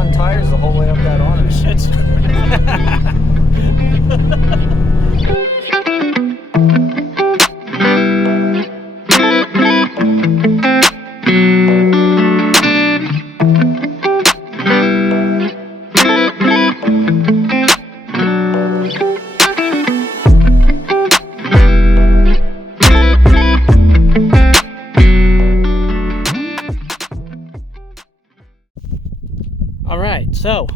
on tires the whole way up that honor. Shit. Alright, so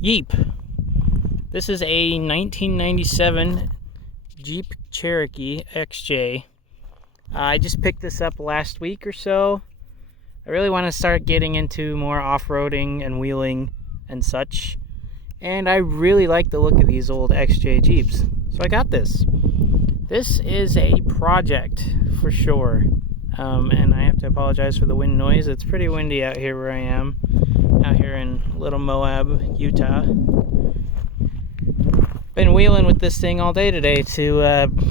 Yeep. This is a 1997 Jeep Cherokee XJ. I just picked this up last week or so. I really want to start getting into more off-roading and wheeling and such. And I really like the look of these old XJ Jeeps. So I got this. This is a project for sure. And I have to apologize for the wind noise. It's pretty windy out here where I am. Out here in Little Moab, Utah. Been wheeling with this thing all day today to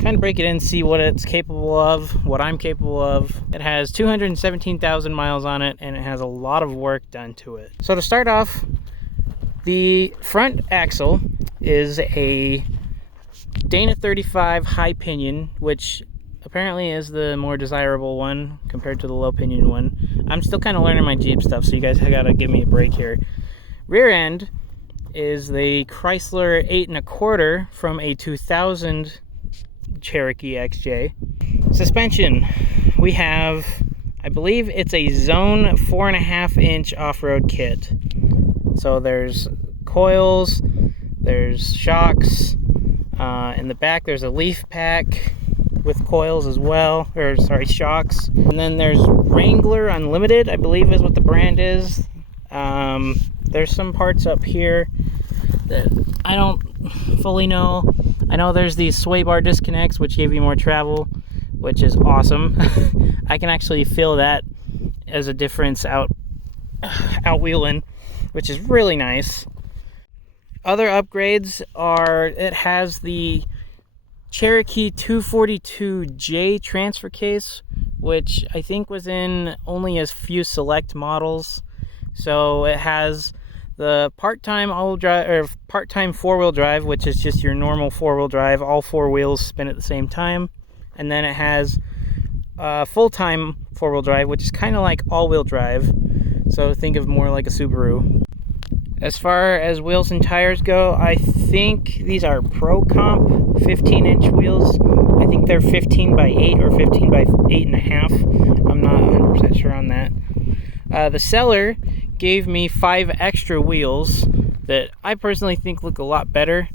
kind of break it in, see what it's capable of, what I'm capable of. It has 217,000 miles on it, and it has a lot of work done to it. So to start off, the front axle is a Dana 35 high pinion, which apparently is the more desirable one compared to the low pinion one. I'm still kind of learning my Jeep stuff, so you guys gotta give me a break here. Rear end is the Chrysler 8 1/4 from a 2000 Cherokee XJ. Suspension, we have, I believe it's a Zone 4.5 inch off-road kit. So there's coils, there's shocks, in the back there's a leaf pack with coils as well, or sorry, shocks. And then there's Wrangler Unlimited, I believe is what the brand is. There's some parts up here that I don't fully know. I know there's these sway bar disconnects, which give you more travel, which is awesome. I can actually feel that as a difference out wheeling, which is really nice. Other upgrades are, it has the Cherokee 242J transfer case, which I think was in only a few select models. So it has the part-time all-wheel drive, or part-time four-wheel drive, which is just your normal four-wheel drive. All four wheels spin at the same time. And then it has full-time four-wheel drive, which is kind of like all-wheel drive. So think of more like a Subaru. As far as wheels and tires go, I think these are Pro Comp 15-inch wheels. I think they're 15 by 8 or 15 by 8.5. I'm not 100% sure on that. The seller gave me 5 extra wheels that I personally think look a lot better.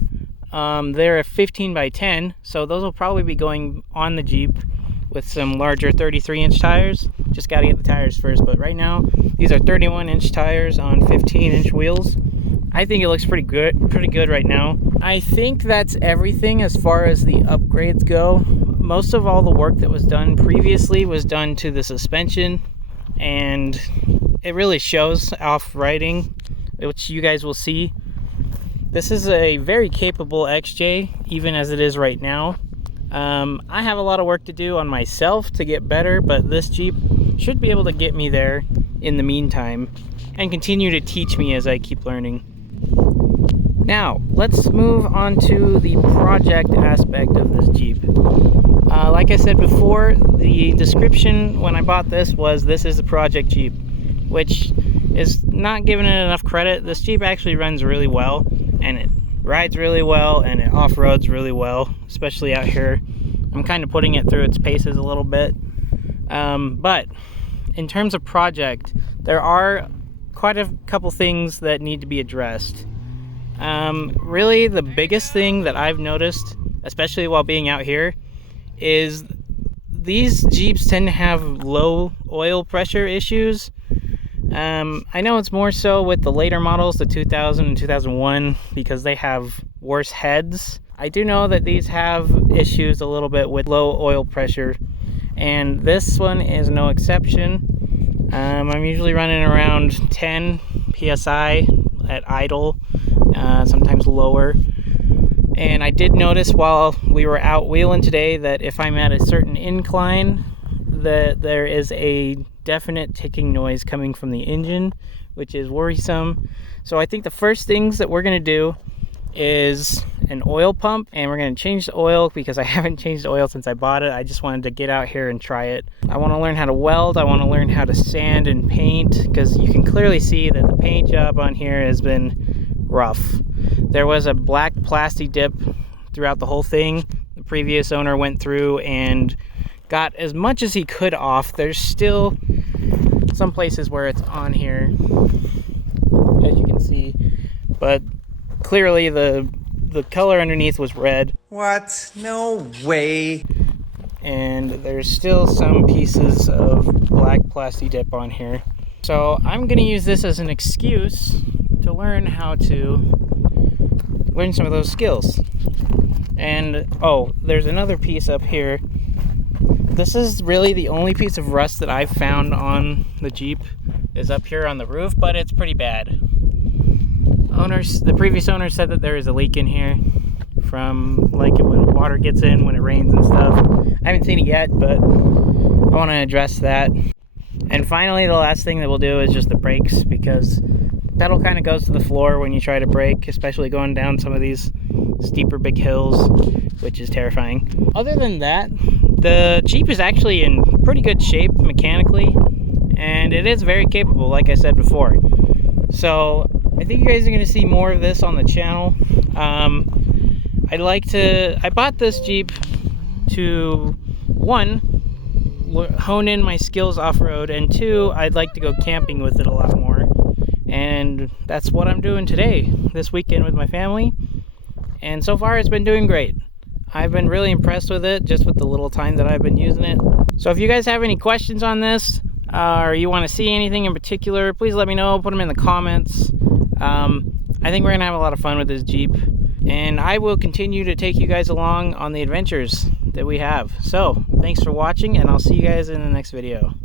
They're a 15 by 10, so those will probably be going on the Jeep with some larger 33-inch tires. Just got to get the tires first, but right now these are 31-inch tires on 15-inch wheels. I think it looks pretty good right now. I think that's everything as far as the upgrades go. Most of all the work that was done previously was done to the suspension, and it really shows off riding, which you guys will see. This is a very capable XJ, even as it is right now. I have a lot of work to do on myself to get better, but this Jeep should be able to get me there in the meantime and continue to teach me as I keep learning. Now, let's move on to the project aspect of this Jeep. Like I said before, the description when I bought this was, this is a project Jeep, which is not giving it enough credit. This Jeep actually runs really well, and it rides really well, and it off-roads really well, especially out here. I'm kind of putting it through its paces a little bit. But in terms of project, there are quite a couple things that need to be addressed. Really, the biggest thing that I've noticed, especially while being out here, is these Jeeps tend to have low oil pressure issues. I know it's more so with the later models, the 2000 and 2001, because they have worse heads. I do know that these have issues a little bit with low oil pressure, and this one is no exception. I'm usually running around 10 psi at idle, sometimes lower. And I did notice while we were out wheeling today that if I'm at a certain incline, that there is a definite ticking noise coming from the engine, which is worrisome. So I think the first things that we're going to do is an oil pump, and we're going to change the oil because I haven't changed the oil since I bought it. I just wanted to get out here and try it. I want to learn how to weld. I want to learn how to sand and paint, because you can clearly see that the paint job on here has been rough. There was a black plastic dip throughout the whole thing. The previous owner went through and got as much as he could off. There's still some places where it's on here, as you can see, but clearly the color underneath was red. What? No way. And there's still some pieces of black plastic dip on here. So I'm gonna use this as an excuse to learn how to learn some of those skills. And oh, there's another piece up here. This is really the only piece of rust that I've found on the Jeep, is up here on the roof, but it's pretty bad. The previous owner said that there is a leak in here from like when water gets in, when it rains and stuff. I haven't seen it yet, but I want to address that. And finally, the last thing that we'll do is just the brakes, because the pedal kind of goes to the floor when you try to brake, especially going down some of these steeper big hills, which is terrifying. Other than that, the Jeep is actually in pretty good shape mechanically, and it is very capable, like I said before. So I think you guys are going to see more of this on the channel. I bought this Jeep to, one, hone in my skills off-road, and two, I'd like to go camping with it a lot more. And that's what I'm doing today, this weekend with my family. And so far it's been doing great. I've been really impressed with it, just with the little time that I've been using it. So if you guys have any questions on this, or you want to see anything in particular, please let me know, put them in the comments. I think we're gonna have a lot of fun with this Jeep, and I will continue to take you guys along on the adventures that we have. So thanks for watching, and I'll see you guys in the next video.